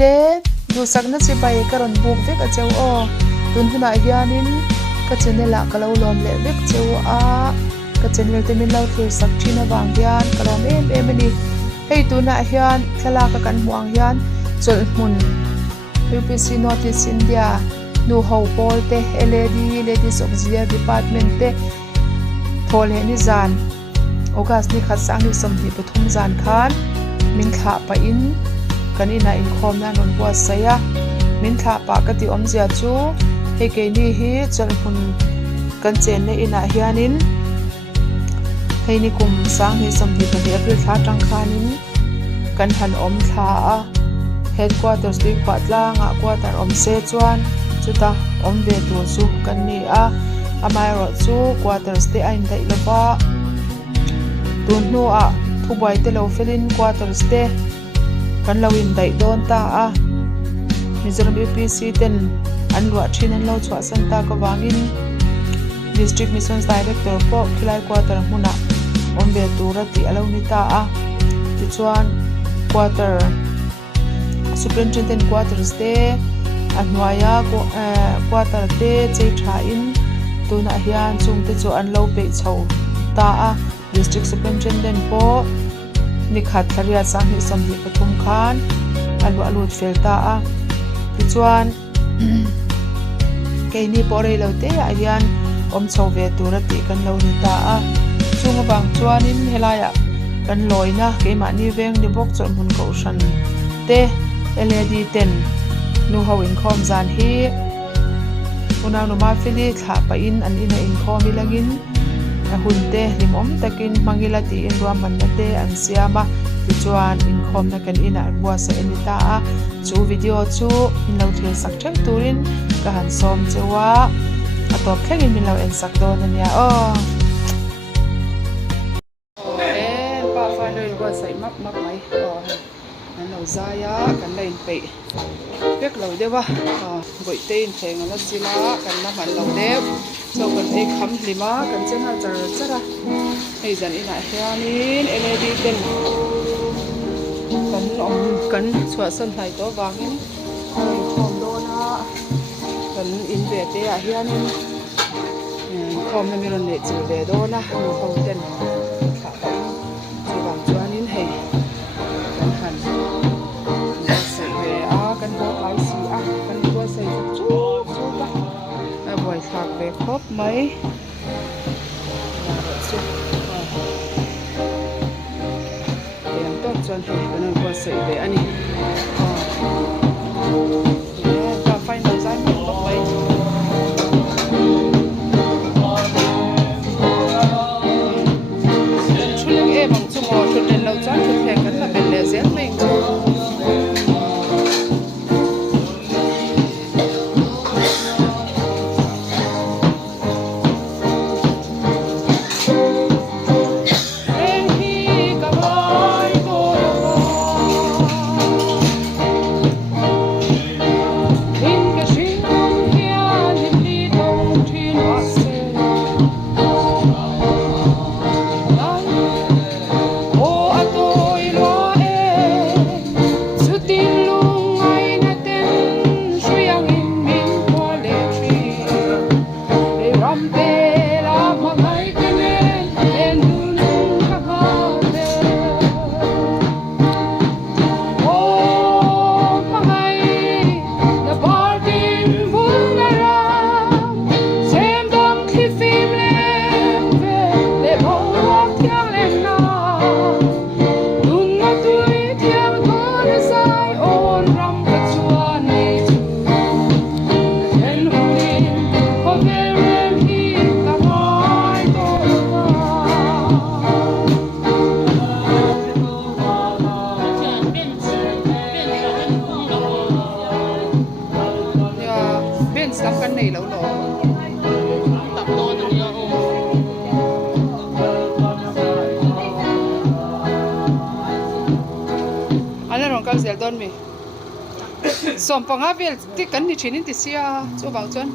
le du sakna chi bai karon buk vek a cheu o tun huna hianin ka channel a kalo lom le vek cheu a ka channel te min lo thlir sak thina wang hian kalom em ani hei tuna hian thlaka kan muang hian chol mun UPC Notice India nu ho pol te LED Ladies Auxiliary Department te thol he ni zan August ni khat sang ni som hi pathum zan khan min thla pa in kan ina in khom na non bua saya min thla pa ka ti om zia chu he ke ni hi chal hun kan chen ne ina hianin hei ni kum sang hi som hi kan april thla tang khanin kan han om thla a headquarters di patla nga quarter om se chuan chuta om ve tu chu kan ni a amai ro chu quarters te ain dai lova tun nu a thubai te lo felin quarters te kan lo in dai don ta a Mizoram UPC ten an lua thin an lo chwa san ta ka wangin district missions director po khilai quarter huna om ve tu ra ti alo ni ta a ti chuan quarter superintendent quarters te anwaya quarter te chei tha in tuna hian chung te chu an lo pe chho ta a district superintendent po nikhat tharia sang hi som hi pathum khan alut fel ta a ti chuan ke ni po rei lo te a hian om chho ve tu ra ti kan lo ni ta a chung bang chuan in helaya kan loina ke ma ni veng ni bok chon hun ko shan te LED ten nu ho in khom zan hi una no ma fili thla pa in an ina in khomi langin a hun te limom takin mangila ti in ruam man na te an siama ti chuan in khom na kan ina bua sa enita a chu video chu in lo thil sak theng turin ka han som chewa atop thlengin min lo en sak don ania o pa fa no bua sai map mai an lo zaya kan lein pe vek lo dewa goi te in theng ala sila kan na man lo dew so kan ei kham lima kan chen ha char chara hei zan ina hianin LED ten kan om kan chwa san thai to wangin khom dona kan in ve te a hianin khom na mi ron le chu ve dona nu ho ten kha pa chu wang chuanin hei kan han sai ve a kan ho ai si a kan bua sai chu chu ba a boi thak ve khop mai chu em to chuan he kan bua sai ve ani ta final zai mi khop mai chuling e bang chu mo chu ten lo chuan chu thek kan la ben le zel mai chu zel don mi som panga vel ti kan ni thinin ti sia chu bang chon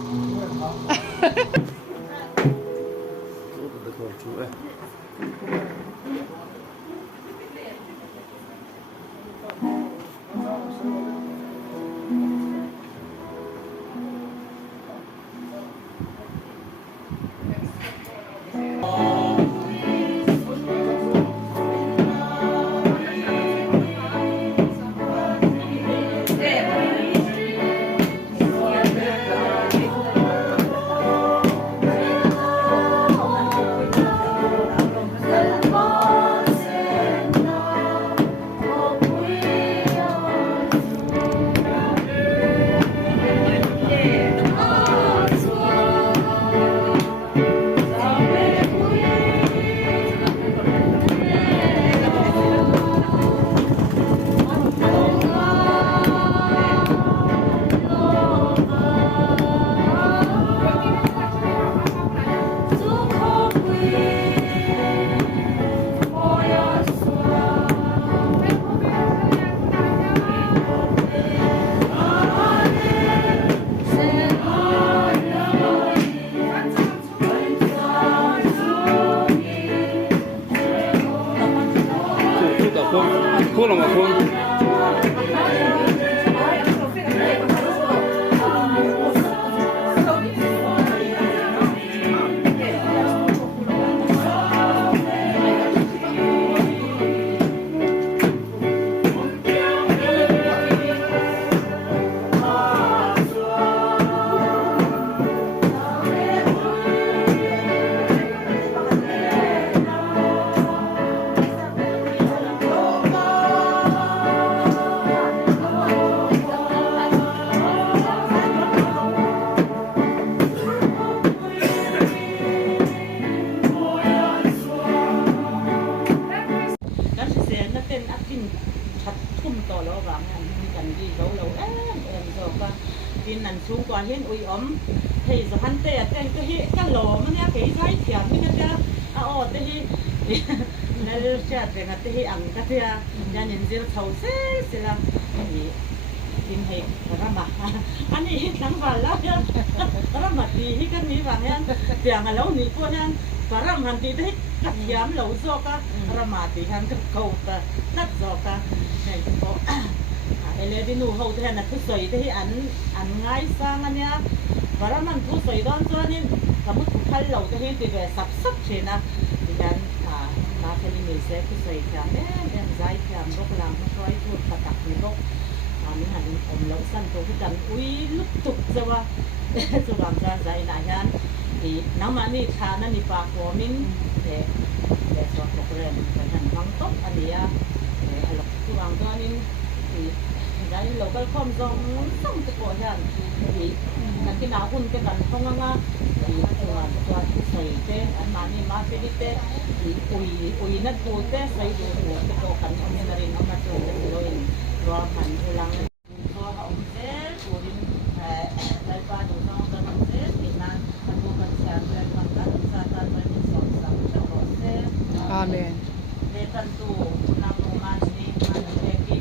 tin nằm chung qua hiên uy ấm thì giờ hắn tê tên cái lò mà nha cái trái thiệt như cái tê nên cha tê ngắt tê ăn cái tê nhà nhìn giờ thầu xe là tin hay cái mà anh ấy thằng vào lá cái mà thì cái ní vào nha tiếng là lâu ní qua nha cái mà thì đấy cắt yếm lâu rồi cái mà thì hắn cái cầu ta cắt rồi cái này có ele di nu ho te na thu soi te an ngai sang ania para man thu soi don chuanin kamu thu khal lo te hi ti ve sap sap chena dian na theli ni se thu soi kya em zai kya bok lang ma soi thu patak ni bok ani han om lo san to hi kan ui lup tuk zawa chu ram jan zai na yan ti namani thana ni pa ko min te so program kan han mang top ania alok chu ram janin ti đấy local com dòng xong cái cổ hàng thì cái nào hun cái cần không ngang thì cho sấy thế anh mà đi mà cái thế thì ui nát bùn thế sấy bùn cái cổ cần không nên là đi nó mà cho cái rồi rồi mình thì làm rồi họ thế rồi đi lại qua đồ nó cần thế thì mà anh cũng cần xem lại bằng cách ra tay với những sản phẩm cho họ thế Amen. để cần tu làm đồ mà đi mà để cái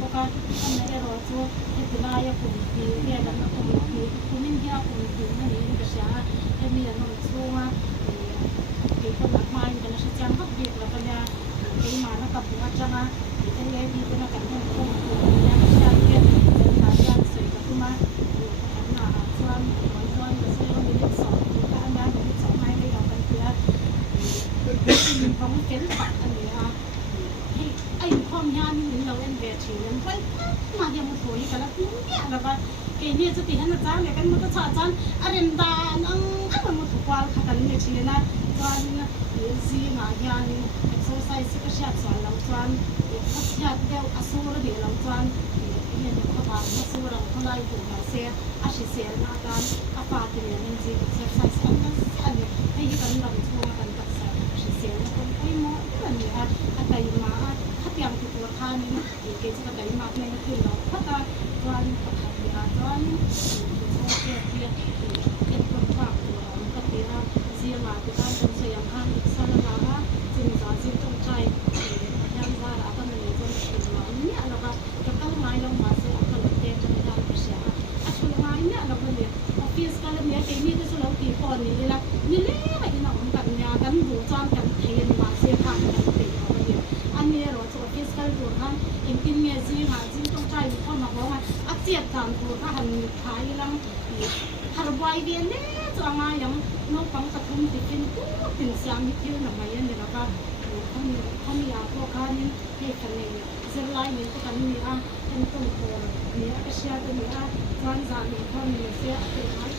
ก็การอันนี้เราจะที่ได้ยังคงที่เนี่ยกันคงที่คุณมินที่คงที่นั่นเองก็เสียเอ็มยังน้องชัวที่คนนักมาอยู่กันนะจังก็ดีแล้วกันเนี่ยที่มาแล้วกับว่าจังอ่ะที่เลี้ยดีเป็นกันเนี่ยคงที่เนี่ยก็เสียเกิดเป็นการยังสวยกับคุณมาอันน่ะส่วนวันก็เสียเรามีเด็กสองที่อันนั้นเด็กสองให้เรากันเพื่อของเก็บฝันอันนี้อ่ะไอ้ความยากนี่เราเอ็นเวทีนั้นไปมายังมาถอยกันแล้วเนี่ยแล้วก็เกเนี่ยจะตีให้อาจารย์เนี่ยกันมันก็ชาอาจารย์อะไรต่างๆถ้ามันมาถูกว่าขัดกันเนี่ยทีนะตอนนี้ซีมาญาณ exercise ก็ชาสอนเราตอนพัฒนาเดียวอสูรเดียวเราตอนเนี่ยเขาบอกว่าสูรเราเขาไล่ถูกเราเสียอาชีพเสียนะการอาฟาที่เนี่ยมันจะ exercise อันนั้นอันนี้ให้กันเราช่วยกันกับเสียนะคนไอ้หมอเนี่ยเนี่ยถ้าใจมาถ้าเตรียมตัวท่านี้เกจิก็ใจมาในคืนเราถ้าตอนตอนขับเรือตอนโซ่เทียบเก็บคนฝากตัวเราก็เตรียมเสียมาที่การเป็นสยามห้างสารมาจึงจะจึงต้องใจยังว่าเราก็มันจะเป็นเราเนี่ยเราก็จะต้องไม้ลงมาเสียก็เลยเตรียมจะได้เสียอาชุลไม้เนี่ยเราก็เนี่ยออฟฟิศก็เลยเนี่ยเกมี่ก็จะเราตีก่อนนี่ละนี่เล่ไอ้หน้องกันเนี่ยกันดูจอมกันเทียนมาเสียทางกันตีเอาไปเนี่ยอันนี้เราจะออฟฟิศก็ดูท่านอินกินเมียซีหาจึงต้องใจเข้ามาบอกว่าอาเจียบตามตัวถ้าหันขายลังฮาร์บอยเดียนเนี่ยจะมาอย่างน้องฟังกระทุ่มติดกินปุ๊บถึงสามมิตรหนังมาเนี่ยแล้วก็เขามีอาพวกเขาเนี่ยให้กันเนี่ยเซลล์ไลน์เนี่ยก็กันมีอาเป็นต้นโพเนี่ยก็เชื่อตัวเนี่ยวันจันทร์เนี่ยเขามีเสียเป็นหาย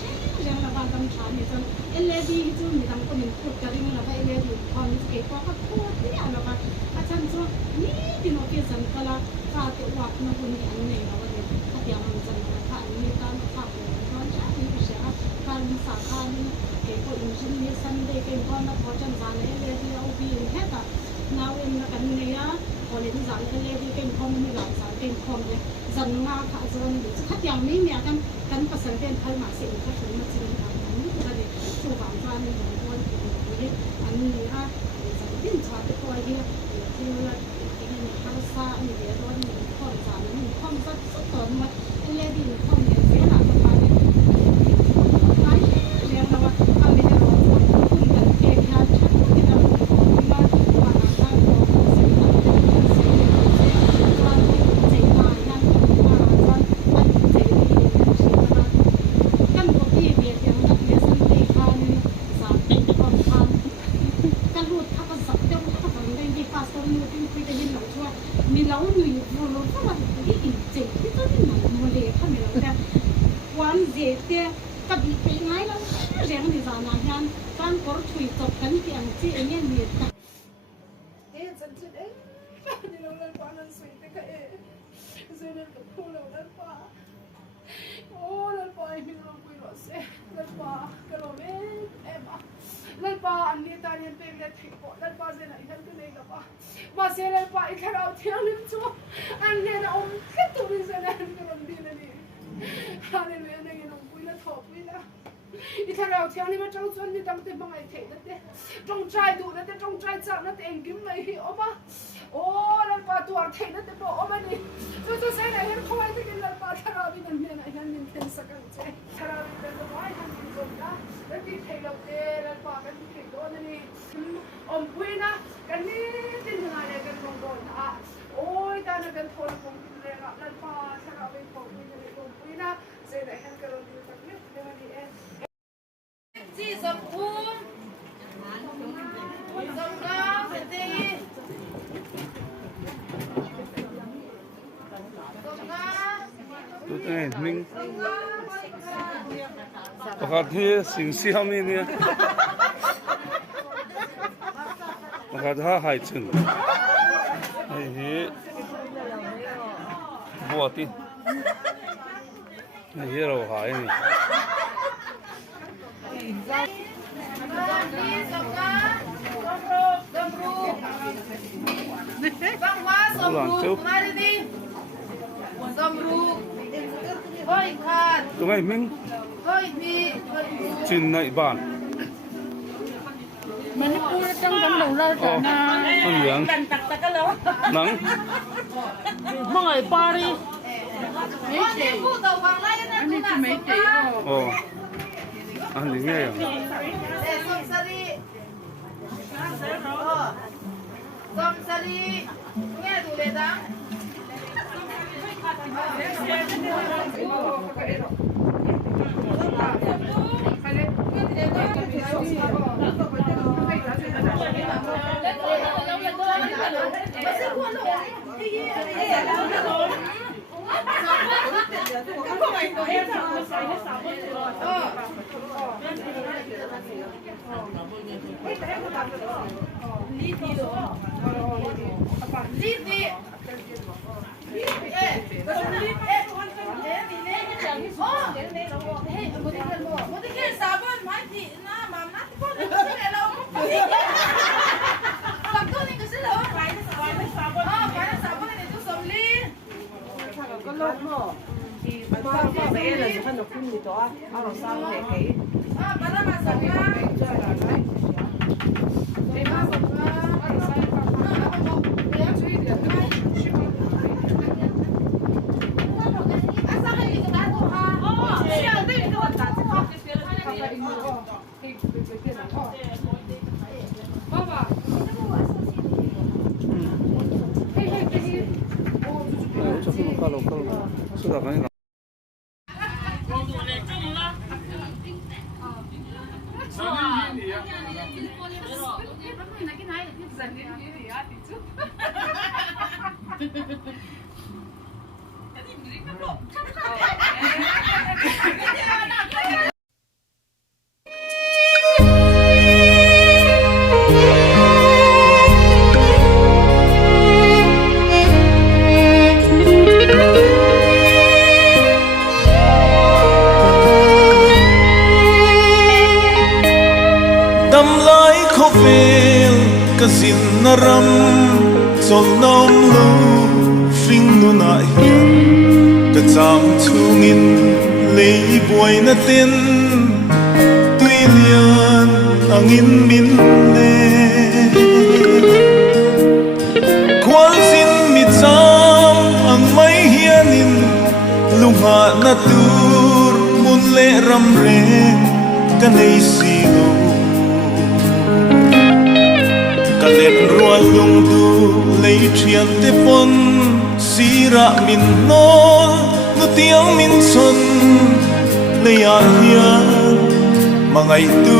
เรื่องระบาดกำชันเนี่ยจนเอลดีจุนมีทั้งคนหนึ่งพูดกันเรื่องระบาดเอลดีพอมีเก็บก็พูดเนี่ยแล้วก็อาจารย์说นี่ที่น้องเกี่ยวกับการการตัววัดน้องคนนี้อันนี้เราเนี่ยถ้าเดี๋ยวมันจะมาถ้าอันนี้การฝากเลยตอนเช้านี่ก็เสียการสาขานี่เก็บก็อินชินนี่ซันเดย์เก็บก็นับพอจันทร์เนี่ยเอลดีเอาบีแค่แต่นาเอ็นกันเนี่ยพอเล่นจันเอลดีเก็บคอมมีหลายจันเก็บคอมเนี่ยจันงาค่ะจันถ้าอย่างนี้เนี่ยกันภาษาเด่นไทยมาเสียงก็ถึงมาจริงค่ะนี่ก็เลยสู่ฝั่งจันนี่เหมือนกันอันนี้ค่ะจันดิ้นชาไปตัวเดียวที่เราฮัลซาเนี่ยเดี๋ยวร้อนหนึ่งข้อสามหนึ่งข้อสักต่อมาเอลดีข้อเนี่ยเสียหลักประมาณนี้หลายเรื่องนะว่าเอาไปจะรอคุณกันเองค่ะชัดที่เราว่าว่าทางเราเสียหลักเสียว่าใจมานั่นว่าว่าใจดีเสียมากันพวกพี่เบียดอย่างนักเรียนสันติภาพนี่สามเป็นความทางกันรูดทับสับเจ้าทับสับได้ดีภาษาหนูที่คุยได้ยินหลังช่วยมีเราหนูอยู่เราก็ว่าที่อินเจที่ต้นหนูโมเลค่ะมีเราแต่วันเดียดกับอีกเป็นไงเราเรียนดีจานายันการกอดถุยจบกันที่อังที่เอ็นเนี่ยมีแต่จันทร์นี่เราเล่นปานันสวยแต่ก็เล่นกับคู่เราเล่นปาโอ้เล่นปาไม่รู้คุยหรอเซ่เล่นปาก็เราเล่นมาเล่นปาอันนี้ตาเนี่ยเป็นเล่นทิ้งปอเล่นปาเซนไอ้ท่านก็เลยกับมาเซเล่นปาอีกแค่เราเที่ยวลิ้มชัวอันนี้นะอมแค่ตัวนี้เซนนั่นก็ลำดีนะนี่ฮาเลลูยาเนี่ยน้องคุยแล้วถอดคุยแล้วอีท่าเราเที่ยวนี่มันจ้องจนนี่ตั้งแต่บางไอ้เถิดนั่นเด้จ้องใจดูนั่นเด้จ้องใจจับนั่นเองกินไม่หิวมาโอ้นั่นปลาตัวเถิดนั่นเด้บอกมานี่จะใส่ไหนเห็นเขาไว้ที่กินนั่นปลาท่าเราบินนั่นเนี่ยไหนนั่นนี่เป็นสักกันเจ้ท่าเราบินนั่นไว้ท่านกินก่อนนะแล้วที่เถิดเราเด้นั่นปลากันที่เถิดโดนนี่อมคุยนะกันนี่ที่ไหนเนี่ยกันลงโดนอ่ะโอ้ยตาเนี่ยกันทนคงเลยละนั่นปลาท่าเราเป็นของคุยเนี่ยอมคุยนะใส่ไหนเห็นกันเราดีสักนิดเดี๋ยวนี้จีสมบูรณ์สมกาเสด็จสมกา ตัวเองมิงประกาศที่สิงห์มีเนี่ยประกาศท่าหายจึงไอ้เหี้ยบัวที่ไอ้เหี้ยเราหายนี่ตรงไหนมิงจินในบ้านมันพูดจังกันเราจะนะ มันเหลือง กันตักก็แล้ว หนัง mọi party 어. 아니 이게요. 수다 가니까. Kazin naram sol nom lu sing nu na hian ka cham thungin lei boy na tin tui lian angin min le kwal sin mi cham ang mai hianin lunga na tur mun le ram re ka nei si lu Kalen rual lung du lei trial te pon sira min nol nu tiang min son lei a hian mangai tu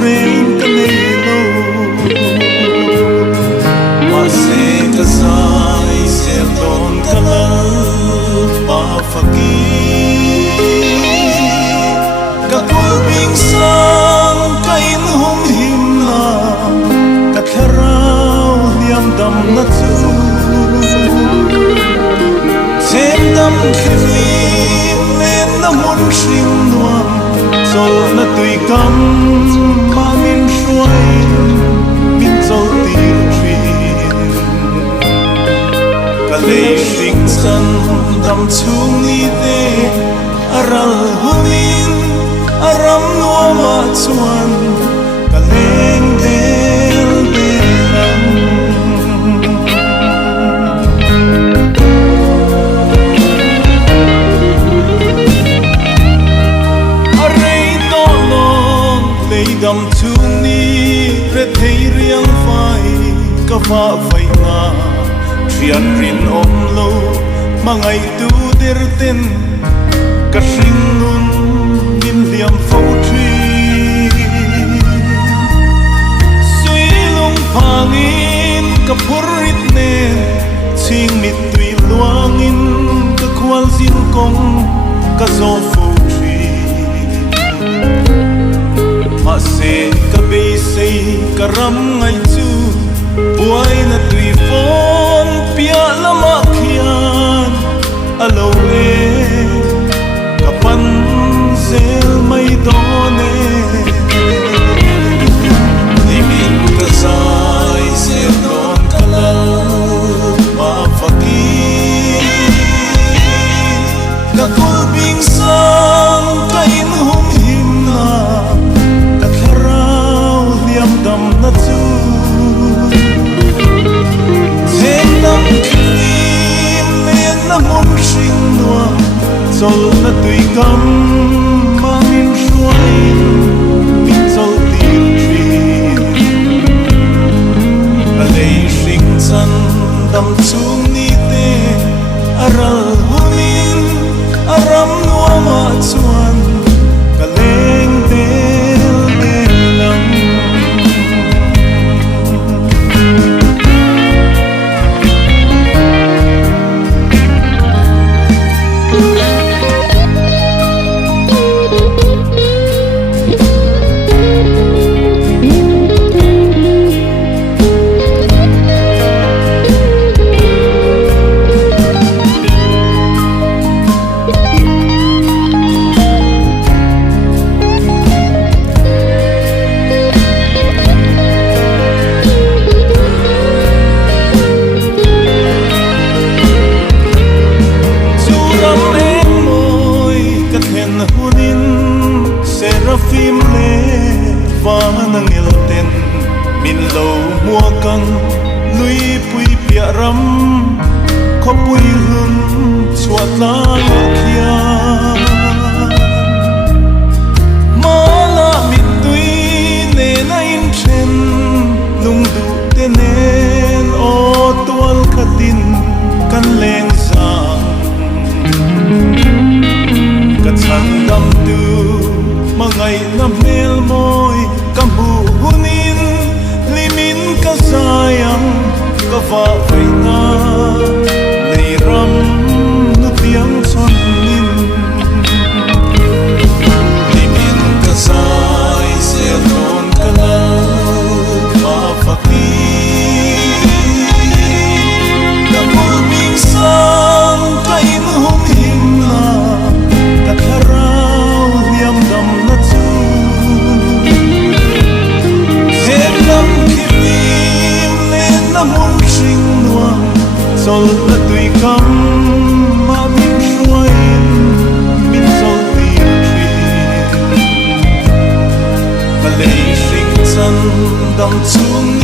ren kanelo ma se ka sai se don kalal pa faki ka kul bing sang ka in hum him na Karau liam dam na chu Sem dam khivim nen na mun shing nuam Sol na tui kam ma min shuai min sol tir trin Kalei shing san dam chung ni de Aral humin aram nuama chuan Kaleng de Dam chung ni re thei riang vai ka va vai na trian rin om lo mangai tu der ten ka hring nun min liam fo tri sui lung phangin ka phurit ne ching mit tui luangin ka khwal zin kong ka zo fo Ase ka beisei ka ram ngai chu buai na tui phone pia lama khian alo e ka pan zel mai done Dimin ka sai se sol na tui kam ma min shuai min sol tir tri a lei sing chan dam chung ni te aral hunin aram nuama chuan ka leng tel tel lam phim lê và nang el ten min lo mua căng lui pui pia ram khó pui lun chuột la kia mà la mit tui nê na in chen lung du te nen o tual khatin kan leng sang ka chan dam tu mangai na mel moi kambu hunin limin ka sayang ka va veina leiram nu tiang son nin limin ka sai se non kala ma fakti ka pulming sang ka in hum him na ka tharau liam dam sol na tui kam ma min shuai min sol tir tri ka lei sing chan dam chung